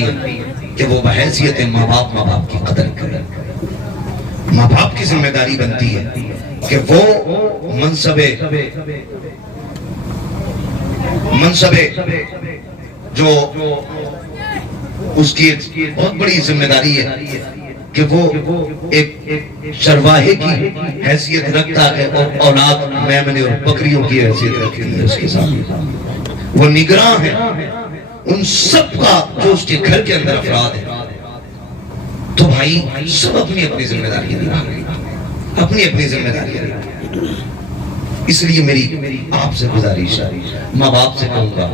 بنتی ہے کہ وہ بحیثیت ماں باپ کی قدر کرے. ماں باپ کی ذمہ داری بنتی ہے کہ وہ منصب جو اس کی ایک بہت بڑی ذمہ داری ہے کہ وہ ایک چرواہے کی حیثیت رکھتا ہے اور اولاد میمنے اور بکریوں کی حیثیت رکھتی ہے اس کے ساتھ. وہ نگراں ہے ان سب کا جو اس کے گھر کے اندر افراد ہے. تو بھائی سب اپنی اپنی ذمہ داری اپنی ذمہ داری. اس لیے میری آپ سے گزارش ہے, ماں باپ سے کہوں گا,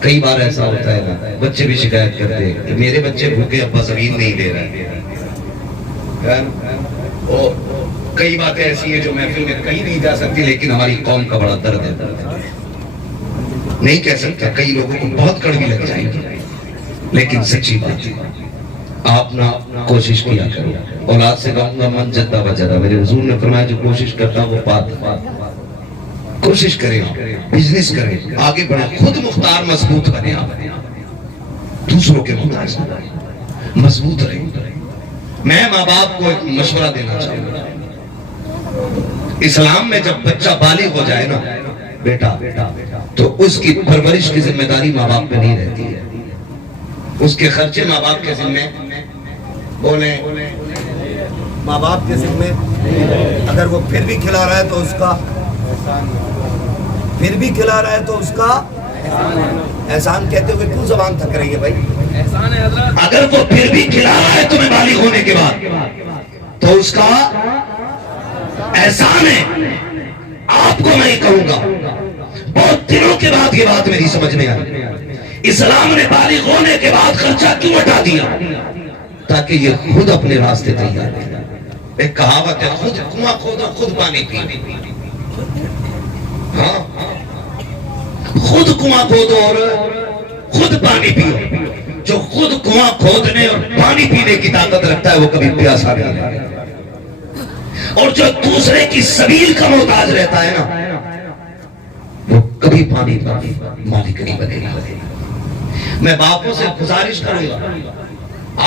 کئی بار ایسا ہوتا ہے نا, بچے بھی شکایت کرتے ہیں کہ میرے بچے بھوکے, ابا زمین نہیں دے رہے. کئی باتیں ایسی ہیں جو محفل میں کہیں نہیں جا سکتی, لیکن ہماری قوم کا بڑا درد ہے. نہیں کہہ سکتا, کئی لوگوں کو بہت کڑوی لگ جائے گی, لیکن سچی بات ہے. آپ نہ کوشش کیا کرو. اولاد سے کہوں گا من جدہ وجدہ, میرے حضور نے فرمایا جو کوشش کرتا وہ پاتا. کوشش کریں, بزنس کریں, آگے بڑھیں, خود مختار مضبوط بنے, دوسروں کے محتاج مضبوط رہیں. میں ماں باپ کو ایک مشورہ دینا چاہوں گا. اسلام میں جب بچہ بالغ ہو جائے نا بیٹا, تو اس کی پرورش کی ذمہ داری ماں باپ پہ نہیں رہتی ہے. اس کے خرچے ماں باپ کے ذمہ, بولیں ماں باپ کے ذمہ. اگر وہ پھر بھی کھلا رہا ہے تو اس کا احسان کہتے ہوئے کیوں زبان تھک رہی ہے بھائی؟ اگر وہ پھر بھی کھلا رہا ہے تمہیں بالغ ہونے کے بعد تو اس کا احسان ہے. آپ کو میں کہوں گا, بہت دنوں کے بعد یہ بات میری سمجھ میں آئی, اسلام نے بالغ ہونے کے بعد خرچہ کیوں ہٹا دیا؟ تاکہ یہ خود اپنے راستے تیار ہے. ایک کہاوت ہے, خود کنواں کھودو خود پانی پیو. خود کنواں کھودو اور خود پانی پیو. جو خود کنواں کھودنے اور پانی پینے کی طاقت رکھتا ہے وہ کبھی پیاسا نہیں رہتا, اور جو دوسرے کی سبیل کا محتاج رہتا ہے نا وہ کبھی پانی مالک نہیں بنے گا. میں باپوں سے گزارش کروں گا,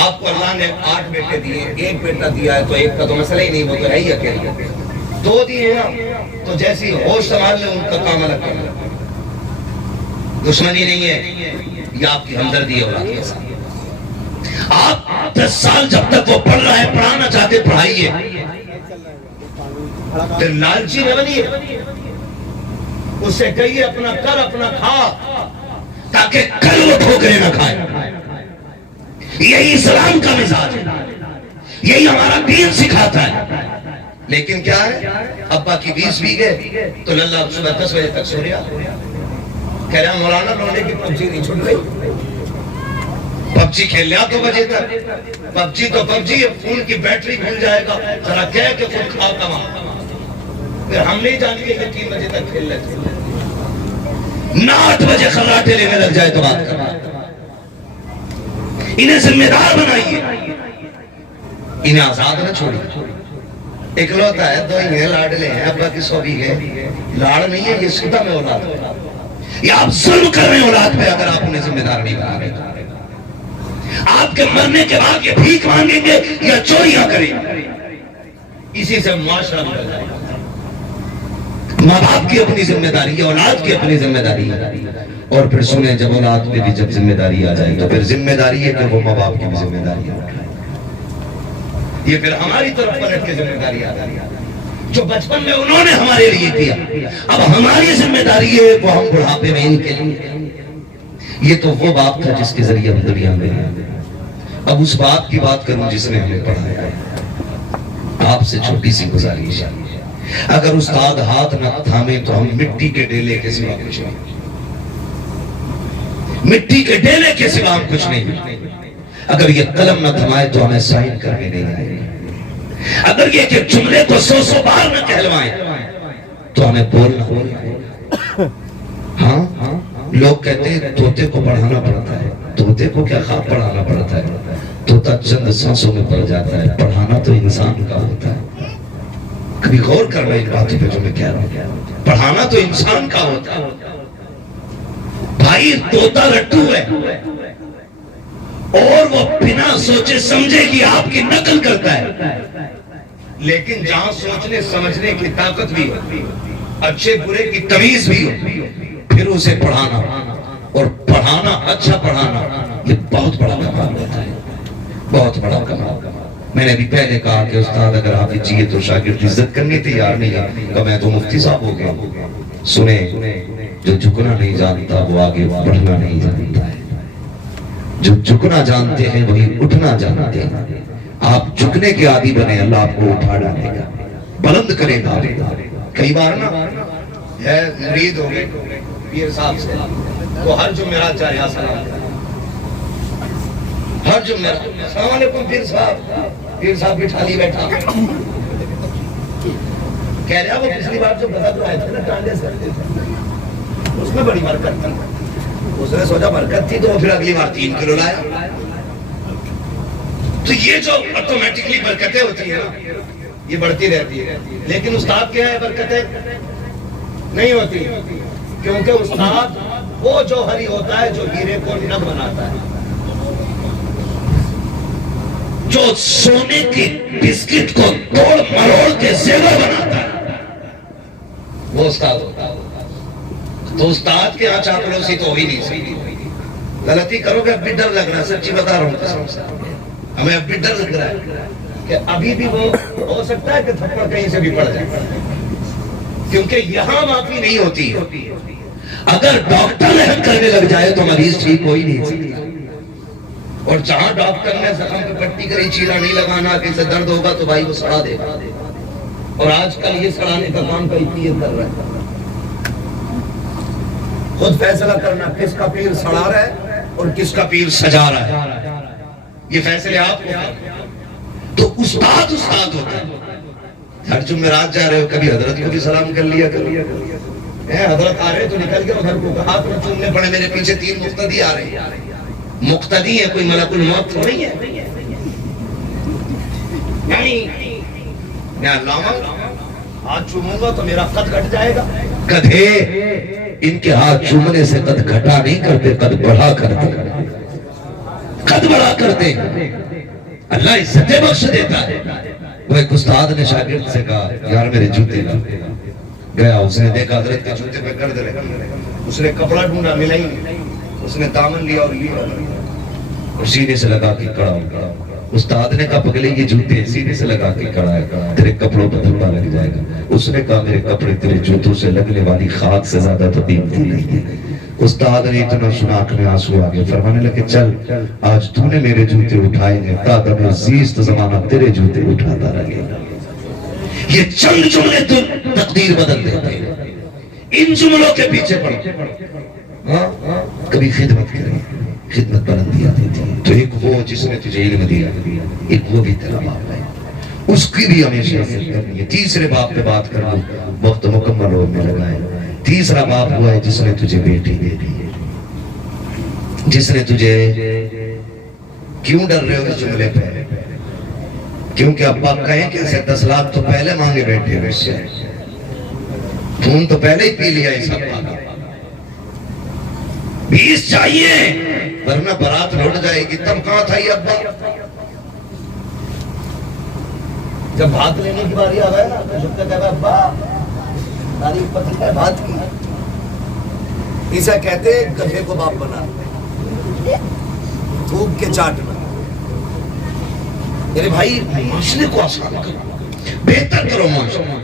آپ کو اللہ نے 8 بیٹے دیے, ایک بیٹا دیا ہے تو ایک کا تو مسئلہ ہی نہیں, وہ تو ہے ہی اکیلا. 2 دیے ہیں تو جیسی ہوش سنبھال لے, ان کا کام الگ کرنا. دشمنی نہیں ہے, یہ آپ کی ہمدردی ہے اولاد کے ساتھ. آپ 10 سال جب تک وہ پڑھ رہا ہے, پڑھانا چاہتے پڑھائیے, پھر لالچی نہ بنیے. اس سے کہیے اپنا کر اپنا کھا, تاکہ کل وہ ٹھوکریں نہ کھائے. یہی اسلام کا مزاج ہے, یہی ہمارا دین سکھاتا ہے. لیکن کیا ہے, ابا کی 20 بیگھے تو للہ صبح 10 بجے تک سو رہا, کہہ رہا مولانا لونے کی پبجی نہیں چھوٹ گئی. پبجی کھیل لیا 2 بجے تک, پبجی تو پبجی ہے, فون کی بیٹری بھول جائے گا, ذرا کہہ کہ خود کھاؤ کما. پھر ہم نہیں جانیں گے کہ 3 بجے تک کھیل لیتے, 8 بجے خراٹے لینے لگ جائے تو بات کرنا. انہیں ذمہ دار بنائیے, انہیں آزاد نہ چھوڑیے. اکلوتا ہے, 2 ہی ہیں, لاڈلے ہیں, ابا کی 100 بیگھے. لاڑ نہیں ہے, یہ سودہ میں اولاد ہے. یہ آپ ظلم کر رہے ہیں اولاد پہ اگر آپ انہیں ذمہ دار نہیں بنا رہے. آپ کے مرنے کے بعد یہ بھیک مانگیں گے یا چوریاں کریں گے, اسی سے معاشرہ بدل جائے گا. ماں باپ کی اپنی ذمہ داری ہے, اولاد کی اپنی ذمہ داری ہے. اور پھر سنیں, جب اولاد پہ بھی جب ذمہ داری آ جائے تو پھر ذمہ داری ہے کہ وہ ماں باپ کی بھی ذمہ داری ہے. یہ پھر ہماری طرف پلٹ کے ذمہ داری آ جائے, جو بچپن میں انہوں نے ہمارے لیے کیا, اب ہماری ذمہ داری ہے وہ ہم بڑھاپے میں ان کے لیے. یہ تو وہ باپ تھا جس کے ذریعے ہم دنیا میں ہیں. اب اس باپ کی بات کروں جس نے ہمیں پڑھایا ہے. آپ سے چھوٹی سی گزارش ہے, اگر استاد ہاتھ نہ تھامے تو ہم مٹی کے ڈیلے کے سوا کچھ نہیں, مٹی کے ڈیلے کے سوا ہم کچھ نہیں. اگر یہ قلم نہ تھمائے تو ہمیں سائن کرنے نہیں آئے, اگر یہ کہ جملے کو 100 بار نہ کہلوائیں تو ہمیں بولنا ہوگا. ہاں, لوگ کہتے ہیں طوطے کو پڑھانا پڑتا ہے. طوطے کو کیا خواب پڑھانا پڑتا ہے, طوطا چند سانسوں میں پڑ جاتا ہے. پڑھانا تو انسان کا ہوتا ہے. کبھی غور کر رہے ہیں باتوں پہ جو میں کہہ رہا ہوں, پڑھانا تو انسان کا ہوتا ہے. بھائی طوطا لٹو ہے, اور وہ بنا سوچے سمجھے کہ آپ کی نقل کرتا ہے، لیکن جہاں سوچنے سمجھنے کی طاقت بھی ہو، اچھے برے کی تمیز بھی ہو، پھر اسے پڑھانا اور پڑھانا، اچھا پڑھانا، یہ بہت بڑا کمال ہوتا ہے، بہت بڑا کمال۔ میں نے ابھی پہلے کہا کہ استاد اگر آپ چاہیے تو شاگرد عزت کرنے تیار نہیں ہے، تو میں تو مفتی صاحب ہو گیا۔ سنیں، جو جھکنا نہیں جانتا وہ آگے بڑھنا نہیں جانتا ہے، جو جھکنا جانتے ہیں وہی اٹھنا جانتے ہیں۔ آپ جھکنے کے عادی بنے، اللہ آپ کو اٹھا ڈالے گا، بلند کرے گا۔ کئی بار نا ہے مرید ہو گئے پیر صاحب سے، وہ ہر جمعرات جا رہا سلام کرے، ہر جمعرات السلام علیکم پیر صاحب، پیر صاحب بٹھا لی بیٹھا، کہہ رہا وہ پچھلی بار جو بدل آئے تھے نا ٹانڈے سے، اس میں بڑی برکت تھی، اس نے سوچا برکت تھی تو وہ پھر اگلی بار 3 کلو لایا۔ تو یہ جو آٹومیٹکلی برکتیں ہوتی ہیں نا، یہ بڑھتی رہتی ہے، لیکن استاد کیا ہے برکتیں نہیں ہوتی، کیونکہ استاد وہ جوہری ہوتا ہے جو ہیرے کو نگ بناتا ہے، جو سونے کی بسکٹ کو توڑ مروڑ کے زیور بناتا ہے، وہ استاد ہوتا ہے۔ تو استاد کے یہاں چاپلوسی تو ہو ہی نہیں سکتی، غلطی کرو گے اب بھی ڈر لگ رہا ہے، سچی بتا رہا ہوں قسم سے، ہمیں اب بھی ڈر لگ رہا ہے کہ ابھی بھی وہ ہو سکتا ہے کہ تھپڑ کہیں سے بھی پڑ جائے، کیونکہ یہاں معافی نہیں ہوتی۔ اگر ڈاکٹر رحم کرنے لگ جائے تو مریض ٹھیک ہو ہی نہیں سکتا، اور جہاں ڈاکٹر نے زخم پہ پٹی کری، چیرا نہیں لگانا، کہ اسے درد ہوگا تو بھائی وہ سڑا دے گا، اور آج کل یہ سڑانے کا کام کوئی پیر کر رہا ہے۔ خود فیصلہ کرنا کس کا پیر سڑا رہا ہے اور کس کا پیر سجا رہا ہے، یہ فیصلے آپ کو کرنے۔ تو استاد استاد ہوتا ہے۔ ہر جمعرات جا رہے ہو، کبھی حضرت کو بھی سلام کر لیا، حضرت آ رہے تو نکل گیا ادھر کو، ہاتھ میں چومنے پڑے، میرے پیچھے 3 مقتدی آ رہے ہیں، مقتدی ہے، کوئی ملک الموت تو نہیں ہے، یعنی میں علامہ ہاتھ چوموں گا تو میرا قد گھٹ جائے گا۔ گدھے، ان کے ہاتھ چومنے سے قد گھٹا نہیں کرتے، قد بڑھا کرتے، قد بڑھا کرتے۔ اللہ عزتیں بخش دیتا ہے۔ وہ ایک استاد نے شاگرد سے کہا یار میرے جوتے لا، گیا، اس نے دیکھا حضرت کے جوتے پہ گرد لگی، اس نے کپڑا ڈھونڈا ملا ہی نہیں، اس نے دامن لیا اور لیا اور سینے سے لگا کے کڑا ہو۔ استاد نے کہا پگلے یہ جوتے سینے سے لگا کے کڑا ہے، تیرے کپڑوں پر دھبا لگ جائے گا۔ اس نے کہا میرے کپڑے تیرے جوتوں سے لگنے والی خاک سے زیادہ تو قیمتی نہیں ہے۔ استاد نے اتنا سنا آنکھ میں آنسو آ گئے، فرمانے لگے چل آج تو نے میرے جوتے اٹھائے ہیں، تادم عزیز تو زمانہ تیرے جوتے اٹھاتا رہے گا۔ یہ چند جملے تو تقدیر بدل دیتے ہیں، ان جملوں کے پیچھے پڑو۔ کبھی خدمت کریں، خدمت بلندی آتی تھی، تو ایک وہ جس نے تجھے علم دیا، ایک وہ بھی تیرا باپ ہے، اس کی بھی ہمیشہ عزت کرنی ہے۔ تیسرے باپ پہ بات کرنا وقت مکمل ہونے لگا ہے۔ تیسرا باپ ہوا ہے جس نے تجھے بیٹی دے دی، جس نے تجھے، کیوں ڈر رہے ہو اس جملے پہ؟ کیونکہ ابا کہیں کہ اسے 10 لاکھ تو پہلے مانگے بیٹھے ہوئے سے، خون تو پہلے ہی پی لیا اس ابا کا، 20 چاہیے ورنہ برات لوٹ جائے گی۔ تب کہاں تھا یہ ابا؟ جب بات لینے کی باری آ گئے نا تو جھک کے کہا ابا تاریخ پتہ ہے بات کی، اسے کہتے گدھے کو باپ بنا، تھوک کے چاٹنا۔ میرے بھائی معاشرے کو آسان کرو، بہتر کرو معاشرے۔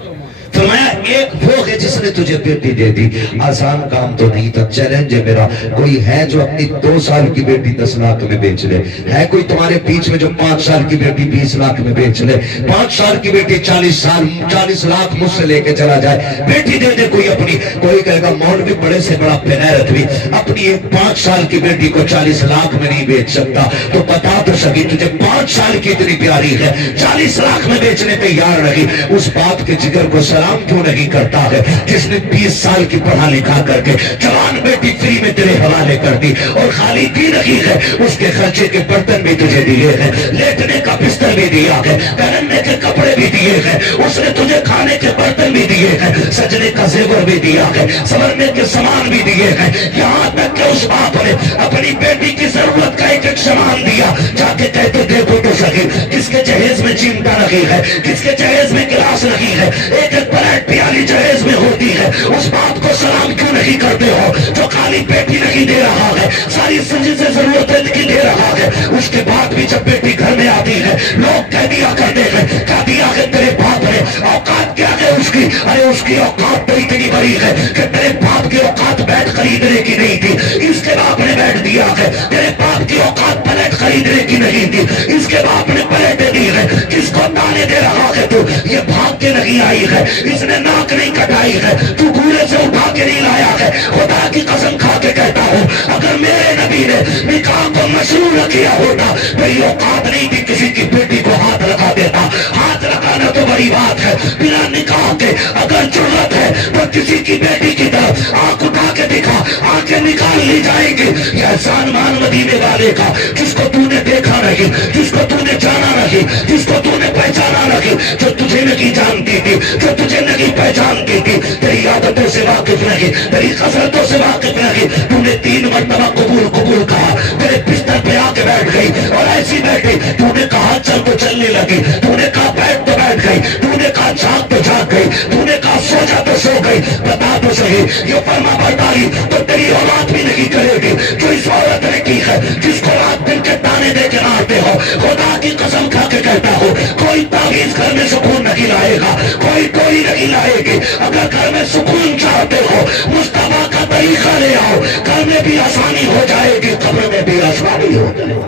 فرمایا ایک وہ ہے جس نے تجھے بیٹی دے دی، آسان کام تو نہیں تھا، چیلنج ہے میرا، کوئی ہے جو اپنی 2 سال کی بیٹی 10 لاکھ میں بیچ لے؟ ہے کوئی تمہارے بیچ میں جو 5 سال کی بیٹی 20 لاکھ میں بیچ لے؟ 5 سال کی بیٹی 40 لاکھ مجھ سے لے کے چلا جائے، بیٹی دے دے کوئی اپنی، کوئی کہے گا مولوی بڑے سے بڑا بغیرت بھی اپنی ایک 5 سال کی بیٹی کو 40 لاکھ میں نہیں بیچ سکتا، تو بتا تو سکی تجھے 5 سال کی اتنی پیاری ہے 40 لاکھ میں بیچنے تیار رہی، اس باپ کے جگر کو سلام سلام کیوں نہیں کرتا ہے؟ جس نے 20 سال کی پڑھا لکھا کر کے جوان بیٹی فری میں تیرے حوالے کر دی اور خالی دی نہیں ہے، اس کے خرچے کے برتن بھی تجھے دیے ہیں، لیٹنے کا بستر بھی دیا ہے، پہننے کے کپڑے بھی دیے ہیں، اس نے تجھے کھانے کے برتن بھی دیے ہیں، سجنے کا زیور بھی دیا ہے، سنورنے کے سامان بھی دیے ہیں، یہاں تک کہ اس باپ نے اپنی بیٹی کی ضرورت کا ایک ایک سامان دیا۔ جا کے کہتے دیکھو تو سکے کس کے جہیز میں چمٹا رکھی ہے، کس کے جہیز میں گلاس رکھی ہے، ایک ایک پلیٹ پیالی جہیز میں ہوتی ہے، اس باپ کو سلام کیوں نہیں کرتے ہو جو خالی بیٹی نہیں دے رہا ہے، ساری سے ضرورتیں نہیں دے رہا ہے؟ اس کے بعد بھی جب بیٹی گھر میں آتی ہے لوگ کہہ دیا کرتے ہیں، کہہ دیا کہ تیرے باپ نے اوقات کیا ہے اس کی، ارے اس کی اوقات تو اتنی بڑی ہے کہ تیرے باپ کی اوقات بیٹ خریدنے کی نہیں تھی، اس کے باپ نے بیٹ دیا ہے، تیرے باپ کی اوقات پلیٹ خریدنے کی نہیں تھی، اس کے باپ نے پلیٹیں دی ہے، کس کو تانے دے رہا ہے تو؟ یہ بھاگ کے نہیں آئی ہے، اس نے ناک نہیں کٹائی ہے، تو گھوڑے سے اٹھا کے نہیں لایا ہے۔ خدا کی قسم کھا کے کہتا ہوں اگر میرے نبی نے نکاح کو مشروع نہ کیا ہوتا میری اوقات نہیں تھی کسی کی بیٹی کو ہاتھ لگا دیتا۔ ہاتھ لگانا تو بڑی بات ہے، بنا نکاح کے اگر جرت ہے تو کسی کی بیٹی کی طرف آنکھ اٹھا کے دکھا، آنکھیں نکال لی جائیں گی۔ یہ احسان مان مدینے والے کا جس کو تو نے دیکھا نہیں، جس کو تو نے جانا نہیں، جس کو تو نے پہچانا نہیں، جو تجھے نہیں جانتی تھی، جو تجھے نہیں پہچانتی تھی، تیری عادتوں سے واقف نہیں، تیری خسرتوں سے واقف نہیں، تو نے 3 مرتبہ قبول قبول کہا، تیرے بستر پہ آ کے بیٹھ گئی اور ایسی بیٹھی، تو نے کہا چل تو چلنے لگی، تو نے کہا بیٹھ تو بیٹھ گئی، تو نے کہا جاگ تو جاگ گئی، تو نے کہا سو جا تو سو گئی۔ بتا تو صحیح یہ فرما برداری تو تیری اولاد بھی نہیں کرے گی جو اس عورت نے کی ہے، جس کو رات دن کے تانے دے کے مارتے ہو۔ خدا کی قسم کھا کے کہتا ہوں کوئی تعویذ گھر میں سکون نہیں لائے گا، کوئی ٹوئی نہیں لائے گی۔ اگر گھر میں سکون چاہتے ہو مصطفیٰ کا طریقہ لے آؤ، گھر میں بھی آسانی ہو جائے گی، قبر میں بھی آسانی ہو جائے گی۔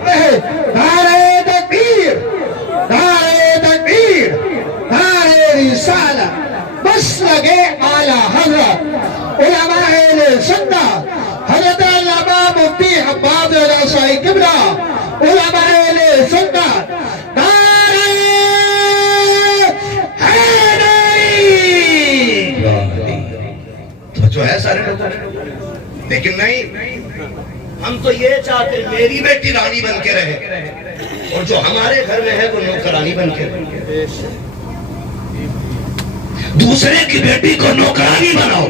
نعرہ تکبیر، نعرہ تکبیر، نعرہ رسالت، مسلک اعلی حضرت علماء اہل سنت حضرت علامہ مفتی عباد اللہ شاہی قبلہ علماء اہل سنت نعرہ حیدری۔ تو جو ہے سارے لوگ، لیکن نہیں، ہم تو یہ چاہتے ہیں میری بیٹی رانی بن کے رہے اور جو ہمارے گھر میں ہے وہ نوکرانی بن کے رہے۔ دوسرے کی بیٹی کو نوکرانی بناؤ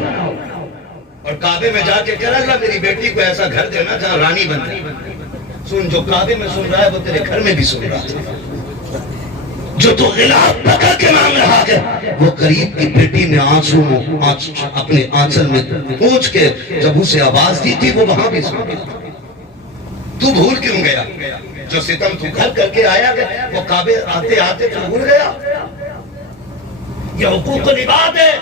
اور کعبے میں جا کے کہہ اللہ میری بیٹی کو ایسا گھر دینا جہاں رانی بن جائے۔ سن، جو کعبے میں سن رہا ہے وہ تیرے گھر میں بھی سن رہا ہے۔ جو تو غلاف پکڑ کے مانگ رہا ہے وہ قریب کی بیٹی نے آنسو اپنے آنچل میں پوچھ کے جب اسے آواز دی تھی وہ وہاں بھی سن رہا۔ تو بھول کیوں گیا؟ جو ستم تو گھر کر کے آیا گیا وہ کعبے آتے آتے تو بھول گیا؟ یہ حقوق نبات ہے،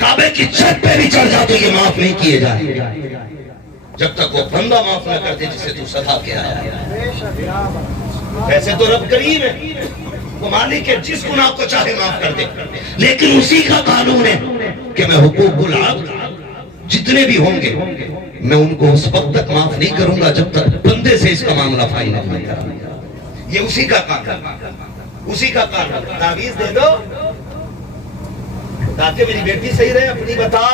کعبے کی چھت پہ بھی چڑھ جا تو یہ معاف نہیں کیے جائیں جب تک وہ بندہ معاف نہ کرتے جسے تو ستا کے آیا ہے۔ ویسے تو رب کریم ہے، وہ مالک ہے، جس گناہ کو چاہے معاف کر دے، لیکن اسی کا قانون ہے کہ میں حقوق العبد جتنے بھی ہوں گے میں ان کو اس وقت تک معاف نہیں کروں گا جب تک بندے سے اس کا معاملہ فائنل نہیں کروں۔ یہ اسی کا قانون، اسی کا قانون۔ تعویذ دے دو تاکہ میری بیٹی صحیح رہے، اپنی بتا۔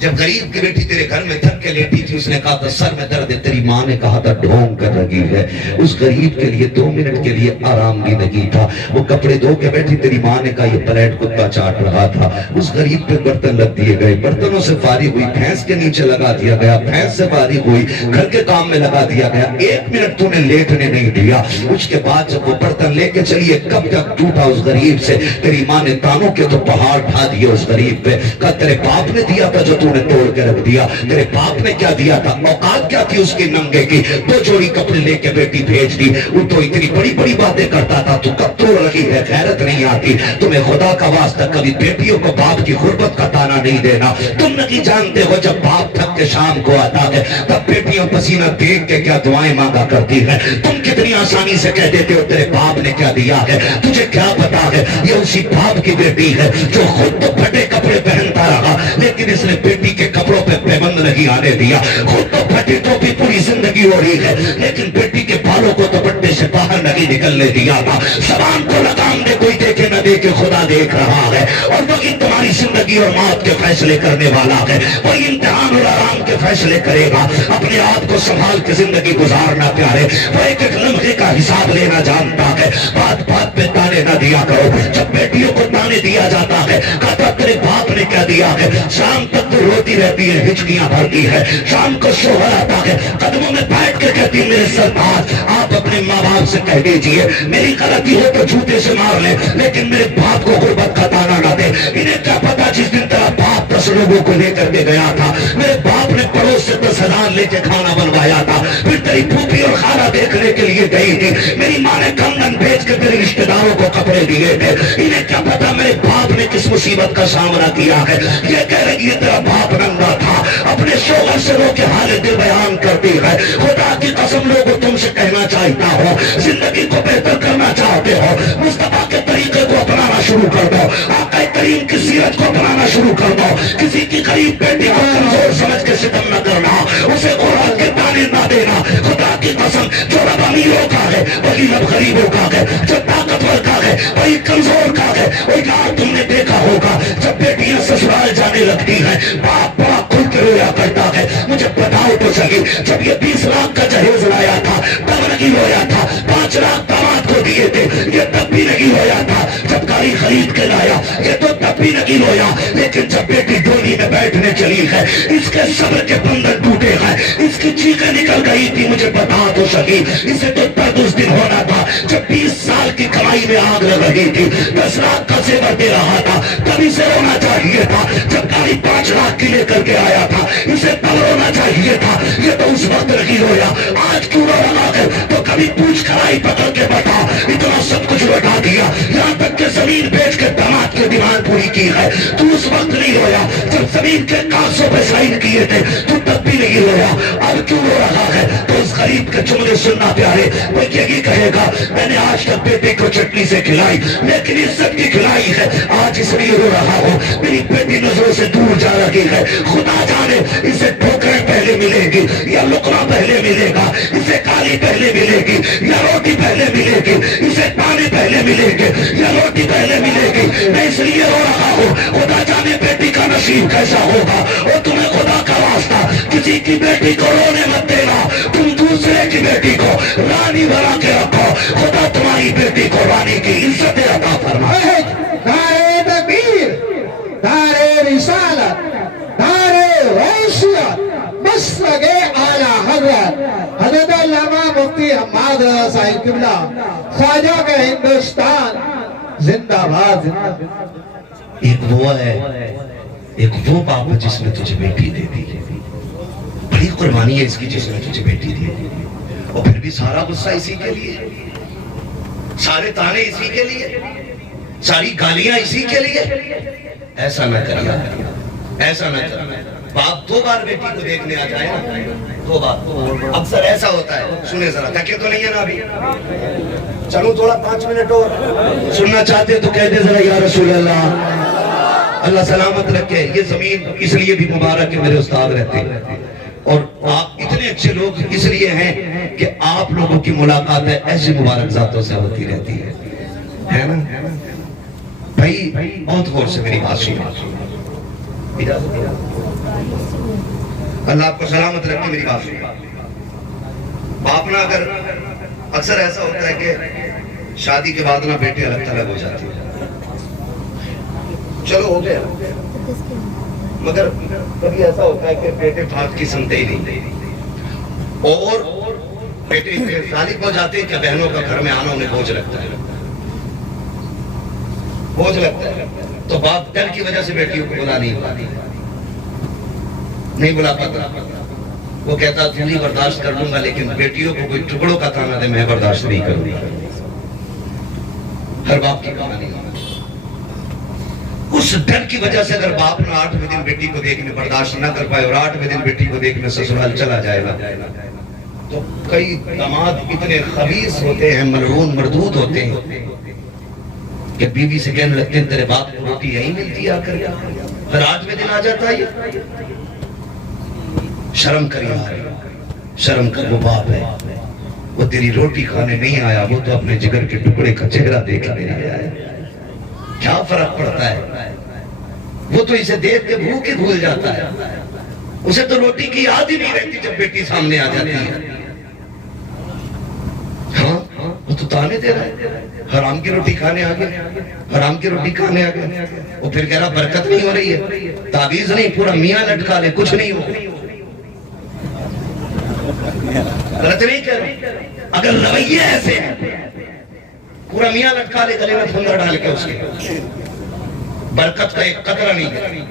جب غریب کی بیٹی تیرے گھر میں تھک کے لیٹی تھی اس نے کہا تھا سر میں درد ہے، تیری ماں نے کہا تھا ڈھونگ کر لگی ہے۔ اس غریب کے لیے 2 منٹ کے لیے آرام بھی نہیں تھا، وہ کپڑے دھو کے بیٹھی، تیری ماں نے کہا یہ پلیٹ کتا چاٹ رہا تھا۔ اس غریب پہ برتن لگ دیے گئے، برتنوں سے فارغ ہوئی، بھینس کے نیچے لگا دیا گیا، بھینس سے فارغ ہوئی، گھر کے کام میں لگا دیا گیا، 1 منٹ تو نے لیٹنے نہیں دیا۔ اس کے بعد جب وہ برتن لے کے چلیے کب تک ٹوٹا اس غریب سے، تیری ماں نے تانوں کے تو پہاڑ ڈھا دیے اس غریب پہ، کہا تیرے باپ نے دیا تھا جو تو نے توڑ کے رکھ دیا، تیرے باپ نے کیا دیا تھا، اوقات کیا تھی اس کی ننگے کی، 2 جوڑی کپڑے لے کے بیٹی بھیج دی۔ وہ تو اتنی بڑی بڑی باتیں کرتا تھا، تو کب توڑ رہی ہے، غیرت نہیں آتی تمہیں؟ خدا کا واسطہ کبھی بیٹیوں کو باپ کی غربت کا تانا نہیں دینا۔ تم نہیں جانتے ہو جب باپ تھک کے شام کو آتا ہے تب بیٹیاں پسینہ دیکھ کے کیا دعائیں مانگا کرتی ہیں، تم کتنی آسانی سے کہہ دیتے ہو تیرے باپ نے کیا دیا ہے، تجھے کیا پتا ہے یہ اسی باپ کی بیٹی ہے جو خود تو پھٹے کپڑے پہنتا رہا لیکن اس نے بیٹی کے کپڑوں پہ پیبند نہیں آنے دیا، خود تو پھٹی ٹوپی پوری زندگی اوڑھی ہے لیکن بیٹی کے بالوں کو دوپٹے سے باہر نہیں نکلنے دیا تھا، زبان کو لگام دے کوئی دیکھے نہ دے کے خدا دیکھ رہا ہے، اور وہی تمہاری زندگی اور موت کے فیصلے کرنے والا ہے، وہی امتحان اور آرام کے فیصلے کرے گا۔ اپنے آپ کو سنبھال کے زندگی گزارنا پیارے، وہ ایک ایک لمحے کا حساب لینا جانتا ہے۔ بات بات پہ تانے نہ دیا کرو، جب بیٹیوں کو تانے دیا جاتا ہے کہتا تیرے باپ نے کیا دیا ہے، شام تک تو روتی رہتی ہے، ہچکیاں بھرتی ہے، شام کو شوہر آتا ہے قدموں میں بیٹھ کے کہتی میرے سرتاج آپ اپنے ماں باپ سے کہہ دیجئے میری غلطی ہو تو جوتے سے مار لیں لیکن میرے باپ کو غربت کا تانا نہ دے۔ انہیں کیا پتا جس دن تیرا باپ 10 لوگوں کو لے کر کے گیا تھا، میرے باپ نے پڑوس سے 10,000 لے کے کھانا بنوایا تھا، پھر تیری پھوپھی اور خالہ دیکھنے کے لیے گئی تھی، میری ماں نے کنگن بیچ کے تیرے رشتے داروں کو کپڑے دیے تھے۔ انہیں کیا پتا میرے باپ نے کس مصیبت کا سامنا کیا ہے۔ یہ کہہ رہی ہے تیرا باپ ننگا تھا، اپنے شوہر سے رو کے حال دل بیان کرتی ہے۔ خدا کی قسم لوگوں تم سے کہنا چاہتا ہو، زندگی کو بہتر کرنا چاہتے ہو، مصطفیٰ کے طریقے کو اپنانا شروع کر دو، آقا کریم کی سیرت کو اپنانا شروع کر دو۔ کسی کی غریب بیٹی کو کمزور سمجھ کے ستم نہ کرنا، اسے قرآن کے تانے نہ دینا۔ خدا کی قسم جو رب امیروں کا ہے وہی رب غریبوں کا ہے، جو طاقتور کا ہے وہی کمزور کا ہے۔ اور یار تم نے دیکھا ہوگا جب بیٹیاں سسرال جانے لگتی ہیں باپ بڑا کھل کے رویا کرتا ہے۔ مجھے بتاؤ تو صحیح، جب یہ 20 لاکھ کا جہیز لایا تھا تب نہیں رویا تھا، 5 لاکھ داماد کو دیے تھے یہ تب بھی نہیں رویا تھا، جب گاڑی خرید کے لایا یہ تو تب بھی نہیں رویا، لیکن جب بیٹی ڈولی میں بیٹھنے چلی ہے اس کے صبر کے بندھن ٹوٹے ہیں، اس کی چیخیں نکل گئی تھی۔ مجھے بتا تو صحیح، اسے تو درد اس دن ہونا تھا جب 20 سال کی کمائی میں آگ لگ رہی تھی، 10 لاکھ کا زیور دے رہا تھا، تب اسے رونا چاہیے تھا۔ جب گاڑی 5 لاکھ کی لے کر کے آیا تھا اسے تب رونا چاہیے تھا، یہ تو اس وقت نہیں رویا۔ آج کیوں رو رہا ہے تو کبھی پوچھ کھڑائی پکڑ کے بتا، اتنا سب کچھ لوٹا دیا، یہاں تک کہ زمین بیچ کے داماد کی ڈیمانڈ پوری کی ہے، تو اس وقت نہیں رویا جب زمین کے کاغذوں پہ سائن کیے تھے، تو تب بھی نہیں رویا۔ اب کیوں رو رہا ہے تو اس غریب کے جملے سننا پیارے، وہ یہی کہے گا میں نے آج تک بیٹے کو چٹنی سے کھلائی لیکن عزت کی کھلائی ہے، آج اس لیے رو رہا ہوں میری بیٹی نظروں سے دور جا رہی ہے۔ خدا جانے اسے ٹھوکریں پہلے ملے گی یا لقمہ پہلے ملے گا، اسے کالی پہلے ملے گی یا روٹی پہلے ملے گی، اسے پانی پہلے ملے گی یا روٹی پہلے ملے گی۔ میں اس لیے رو رہا ہوں، خدا جانے بیٹی کا نصیب کیسا ہوگا۔ اور تمہیں خدا کا واسطہ کسی کی بیٹی کو رونے مت دینا، تم دوسرے کی بیٹی کو رانی بنا کے رکھو، خدا تمہاری بیٹی کو رانی کی عزت عطا فرمائے۔ نعرہ تکبیر، نعرہ رسالت، نعرہ حیثیت، مسلک اعلیٰ حضرت حضرت علامہ مفتی حماد رضا صاحب قبلہ خواجہ کا ہندوستان زندہ باد۔ ایک وہ ہے، ایک وہ باپ جس نے تجھے بیٹی دے دی، بڑی قربانی ہے اس کی جس نے تجھے بیٹی دی، اور پھر بھی سارا غصہ اسی کے لیے، سارے تانے اسی کے لیے، ساری گالیاں اسی کے لیے۔ ایسا نہ کریا، ایسا نہ کریا۔ باپ 2 بار بیٹی کو دیکھنے آ جائے نا، 2 بار اکثر ایسا ہوتا ہے۔ سنیں ذرا، تھکے تو نہیں ہے نا ابھی؟ چلو تھوڑا 5 منٹ اور سننا چاہتے تو کہہ دے ذرا یا رسول اللہ، اللہ سلامت رکھے۔ یہ زمین اس لیے بھی مبارک ہے میرے استاد رہتے ہیں، اور آپ اتنے اچھے لوگ اس لیے ہیں کہ آپ لوگوں کی ملاقات ایسی مبارک ذاتوں سے ہوتی رہتی ہے نا بھائی۔ بہت غور سے میری بات سنو، اللہ آپ کو سلامت رکھے، میری بات سنو۔ باپ نا اگر اکثر ایسا ہوتا ہے کہ شادی کے بعد نا بیٹے الگ تھلگ ہو جاتی ہے، چلو ہو گیا، مگر کبھی ایسا ہوتا ہے کہ بیٹے بھاگ کی سنتے ہی نہیں، اور بیٹے اتنے غالب ہو جاتے ہیں کہ بہنوں کا گھر میں آنا انہیں بوجھ لگتا ہے، بوجھ لگتا ہے۔ تو باپ ڈر کی وجہ سے بیٹیوں کو بلا نہیں پاتی، نہیں بلا پاتا۔ وہ کہتا تھوڑی برداشت کر لوں گا لیکن بیٹیوں کو کوئی ٹکڑوں کا تانا دے میں برداشت نہیں کروں گا۔ ہر باپ کی کہانی اس ڈر کی وجہ سے، اگر باپ نے 8ویں دن بیٹی کو دیکھنے برداشت نہ کر پائے اور 8ویں دن بیٹی کو دیکھنے سسرال چلا جائے گا، تو کئی داماد اتنے خبیث ہوتے ہیں، ملعون مردود ہوتے ہیں کہ بیوی سے کہنے لگتے ہیں تیرے باپ کو روٹی یہی ملتی آ کر، پھر 8ویں دن آ جاتا ہے۔ شرم کر یار، شرم کر، وہ باپ ہے، وہ تیری روٹی کھانے نہیں آیا، وہ تو اپنے جگر کے ٹکڑے کا چہرہ دیکھنے آیا ہے۔ کیا فرق پڑتا ہے؟ وہ تو اسے دیکھ کے بھوک ہی بھول جاتا ہے، اسے تو روٹی کی یاد ہی نہیں رہتی جب بیٹی سامنے آ جاتی ہے۔ ہاں وہ تو تانے دے رہا ہے، حرام کی روٹی کھانے آ گیا، حرام کی روٹی کھانے آ گیا۔ وہ پھر کہہ رہا برکت نہیں ہو رہی ہے، تعویذ نہیں، پورا میاں لٹکا لے، کچھ نہیں ہو۔ غلط نہیں کہہ رہا، اگر رویے ایسے ہیں پورا میاں لٹکا لے گلے میں پھندا ڈال کے، اس کے برکت کا ایک قطرہ نہیں ہے۔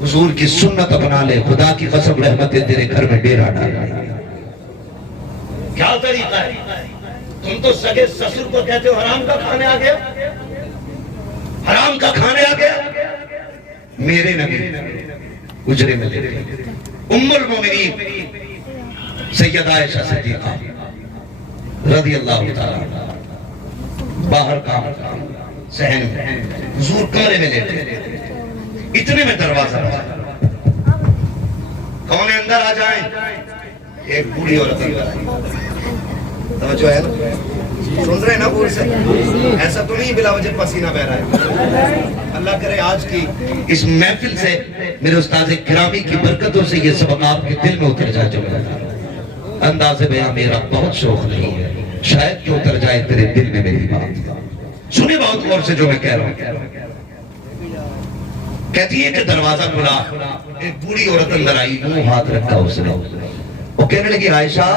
حضور کی سنت اپنا لے، خدا کی قسم رحمتیں تیرے گھر میں ڈیرا ڈالا۔ کیا طریقہ ہے؟ تم تو سگے سسر کو کہتے ہو حرام کا کھانے آ گیا، حرام کا کھانے آ گیا۔ میرے نبی اجرے میں لے ام المومنین سیدہ عائشہ صدیقہ رضی اللہ تعالیٰ باہر کام صحن میں، حضور کمرے میں لیٹے، اتنے میں دروازہ کون ہے اندر آ جائیں؟ ایک بوڑھی عورت اندر آئی۔ توجہ ہے نا؟ سن رہے نا بول سے؟ ایسا تو نہیں بلا وجہ پسینہ بہ رہا ہے۔ اللہ کرے آج کی اس محفل سے میرے استاذ گرامی کی برکتوں سے یہ سبق آپ کے دل میں اتر جائے۔ جو انداز بیان میرا بہت شوق نہیں ہے، شاید کہ اتر جائے تیرے دل میں میری بات۔ سنیں بہت غور سے جو میں کہہ رہا ہوں۔ کہتی ہے کہ دروازہ کھلا، ایک بوڑھی عورت اندر آئی، منہ ہاتھ رکھا اس نے، وہ کہنے لگی عائشہ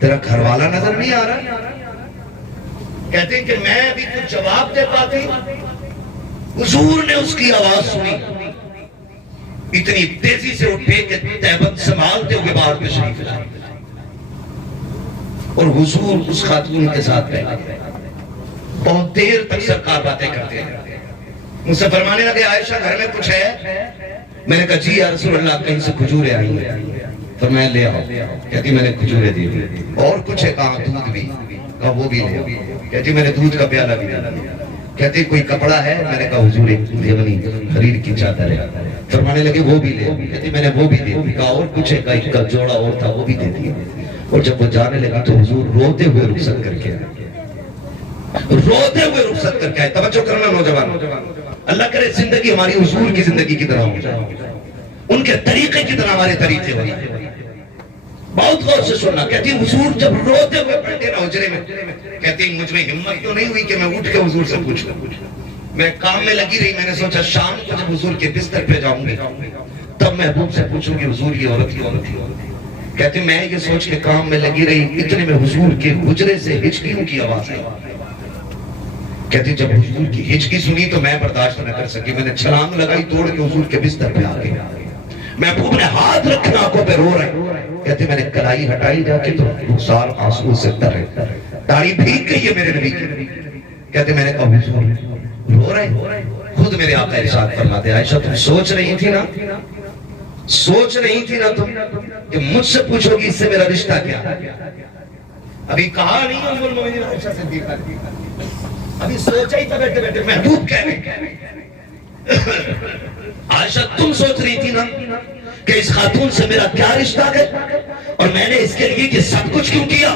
تیرا گھر والا نظر نہیں آ رہا؟ کہتے ہیں کہ میں ابھی کچھ جواب دے پاتی، حضور نے اس کی آواز سنی، اتنی تیزی سے اٹھے کہ تہبند سنبھالتے ہوئے باہر تشریف لائے، اور حضور اس خاتون کے ساتھ بیٹھے، بہت دیر تک سرکار باتیں کرتے ہیں۔ مجھ سے فرمانے لگے عائشہ گھر میں کچھ ہے؟ میں نے کہا جی یا رسول اللہ کہیں سے کھجوریں آئی ہیں۔ فرمایا لے آؤ۔ کہتی میں نے کھجوریں دی، اور کچھ ہے؟ کہا دودھ بھی، کہا وہ بھی لے آؤ۔ کہتی میں نے دودھ کا پیالہ بھی دیا۔ کہتی کوئی کپڑا ہے؟ میں نے کہا حضور ایک دیونی خرید کی چادر ہے۔ فرمانے لگے وہ بھی لے آؤ۔ کہتی میں نے وہ بھی دے دی۔ کہا اور کچھ ہے؟ کہا ایک کا جوڑا اور تھا وہ بھی دے دیا۔ اور جب وہ جانے لگا تو حضور روتے ہوئے رخصت کر کے رخصت کر کے آئے۔ توجہ کرنا نوجوان، اللہ کرے زندگی ہماری حضور کی زندگی کی طرح ہو جائے، ان کے طریقے کی طرح ہمارے طریقے ہو جائے۔ بہت غور سے سننا۔ کہتی حضور جب روتے ہوئے بیٹھے نا حجرے میں، کہتی مجھ میں ہمت کیوں نہیں ہوئی کہ میں اٹھ کے حضور سے پوچھوں۔ میں کام میں لگی رہی، میں نے سوچا شام کو جب حضور کے بستر پہ جاؤں گی تب محبوب سے پوچھوں گی حضور یہ عورت کی عورت کی۔ کہتی میں یہ سوچ کے کام میں لگی رہی، اتنے میں حضور کے حجرے سے ہچکیوں کی آواز آئی۔ کہتی جب حضور کی ہچکی سنی تو میں برداشت نہ کر سکی، میں نے چھلانگ لگائی، توڑ کے حضور کے بستر پہ آ گئی۔ محبوب نے ہاتھ رکھنا آنکھوں پہ رو رہے، کہتے میں نے کلائی ہٹائی جا کے تو رخسار آنسو سے تر ہے، داڑھی بھیگ گئی ہے میرے نبی کی۔ کہتے میں نے کہا حضور رو رہے؟ خود میرے آقا ارشاد فرماتے عائشہ تم سوچ رہی تھی نا تم کہ مجھ سے پوچھو گی اس سے میرا رشتہ کیا؟ ابھی کہا نہیں ام المومنین عائشہ صدیقہ، ابھی سوچا ہی تھا بیٹھے بیٹھے محبوب کہہ رہے۔ عائشہ تم سوچ رہی تھی نا کہ اس خاتون سے میرا کیا رشتہ ہے اور میں نے اس کے لیے کہ سب کچھ کیوں کیا؟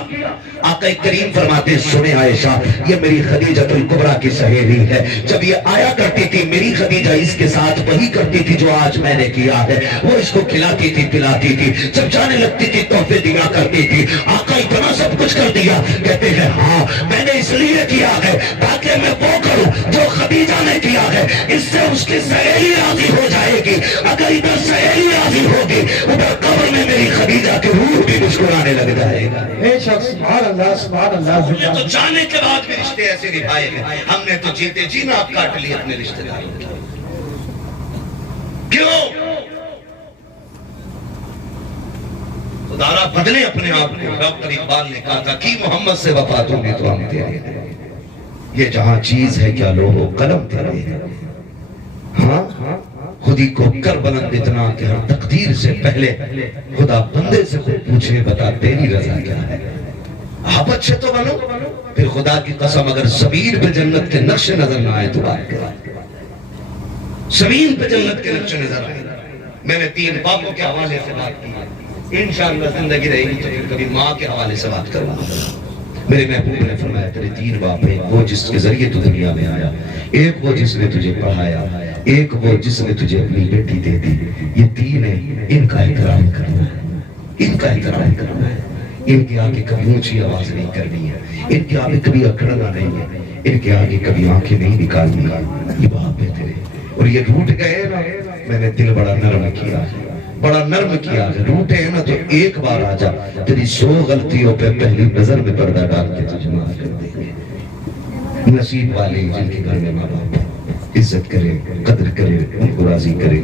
آقا کریم فرماتے سنے عائشہ یہ میری خدیجۃ الکبریٰ کی سہیلی ہے، جب یہ آیا کرتی تھی میری خدیجہ اس کے ساتھ وہی کرتی تھی جو آج میں نے کیا ہے، وہ اس کو کھلاتی تھی پلاتی تھی، جب جانے لگتی تھی تحفے دیا کرتی تھی۔ آقا اتنا سب کچھ کر دیا؟ کہتے ہیں ہاں میں نے اس لیے کیا ہے تاکہ میں وہ کروں جو خدیجہ نے کیا ہے، اس سے اس کی سہیلی راضی ہو جائے گی، اگر ادھر سہیلی راضی ہوگی ادھر قبر میں میری خدیجہ کی روح بھی مسکرانے لگ جائے گا۔ بے شک سبحان اللہ سبحان اللہ۔ ہم نے تو جانے کے بعد بھی رشتے ایسے نبھائے ہیں، ہم نے تو جیتے جی ناپ کاٹ لی اپنے رشتے داروں کی۔ کیوں؟ خدا بدلے اپنے آپ کو۔ ڈاکٹر اقبال نے کہا تھا کہ محمد سے وفا دوں گی تو ہم تیرے، یہ جہاں چیز ہے کیا لوح و قلم تیرے۔ ہاں خودی کو کر بلند اتنا کہ ہر تقدیر سے پہلے خدا بندے سے خود پوچھے بتا تیری رضا کیا ہے۔ آپ اچھے تو بنو، پھر خدا کی قسم اگر زمین پہ جنت کے نقش نظر نہ آئے تو بات کرا، زمین پہ جنت کے نقش نظر آئے۔ میں نے 3 باپوں کے حوالے سے بات کی، انشاءاللہ زندگی رہے گی تو پھر کبھی ماں کے حوالے سے بات کروں گا۔ میرے محبوب نے فرمایا تیرے 3 باپ ہیں، وہ جس کے ذریعے تو دنیا میں آیا، ایک وہ جس نے تجھے پڑھایا، ایک وہ جس نے تجھے اپنی بیٹی دے دی، یہ 3 ہیں، ان کا احترام کرنا ہے، ان کا احترام کرنا ہے، ان کے آگے کبھی اونچی آواز نہیں کرنی ہے، ان کے آگے کبھی اکڑنا نہیں ہے، ان کے آگے کبھی آنکھیں نہیں نکالنی ہے، یہ باپ ہے تیرے، اور یہ روٹ گئے نا، میں نے دل بڑا نرم کیا، بڑا نرم کیا، روٹے ہیں نا تو ایک بار آ جا، تیری 100 غلطیوں پہ پہلی نظر میں پردہ ڈال کے تجھے معاف کر دیں گے۔ نصیب والے جن کے گھر میں ماں باپ عزت کرے، قدر کرے، ان کو راضی کرے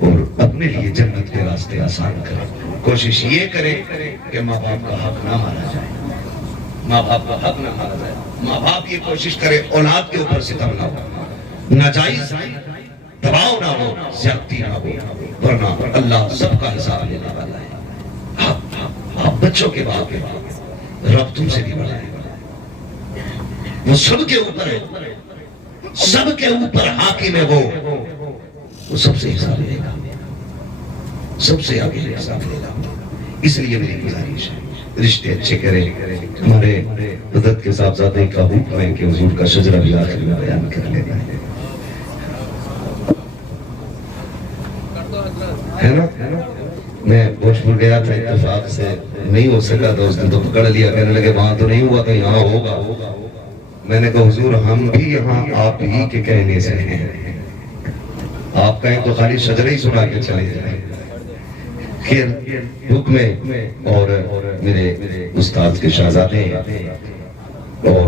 اور اپنے لیے جنت کے راستے آسان کرے۔ کوشش یہ کرے کہ ماں باپ کا حق نہ مارا جائے، ماں باپ کا حق نہ مارا جائے، ماں باپ یہ کوشش کرے اولاد کے اوپر ستم نہ ہو، ناجائز دباؤ نہ ہو، زیادتی نہ ہو، ورنہ اللہ سب کا حساب لینے والا ہے۔ آپ بچوں کے باپ ہیں، رب تم سے بھی بڑا ہے، وہ سب کے اوپر ہے، سب کے اوپر حاکم ہے، وہ سب سے حساب لے گا، سب سے آگے حساب لے گا۔ اس لیے میری گزارش ہے رشتے اچھے کریں۔ ہمارے حضرت کے صاحبزادے کا حکم ہے کہ حضور کا شجرہ بھی آخر میں بیان کر لینا ہے نا۔ میں بھوجپور گیا تھا، اتفاق سے نہیں ہو سکا تھا، اس دن تو پکڑ لیا، کہنے لگے وہاں تو نہیں ہوا تو یہاں ہوگا۔ میں نے کہا حضور ہم بھی یہاں آپ ہی کے کہنے سے ہیں، آپ کہیں تو خالی شجرہ ہی سنا کے چلے جائیں۔ خیر حکم اور میرے استاد کے شہزادے اور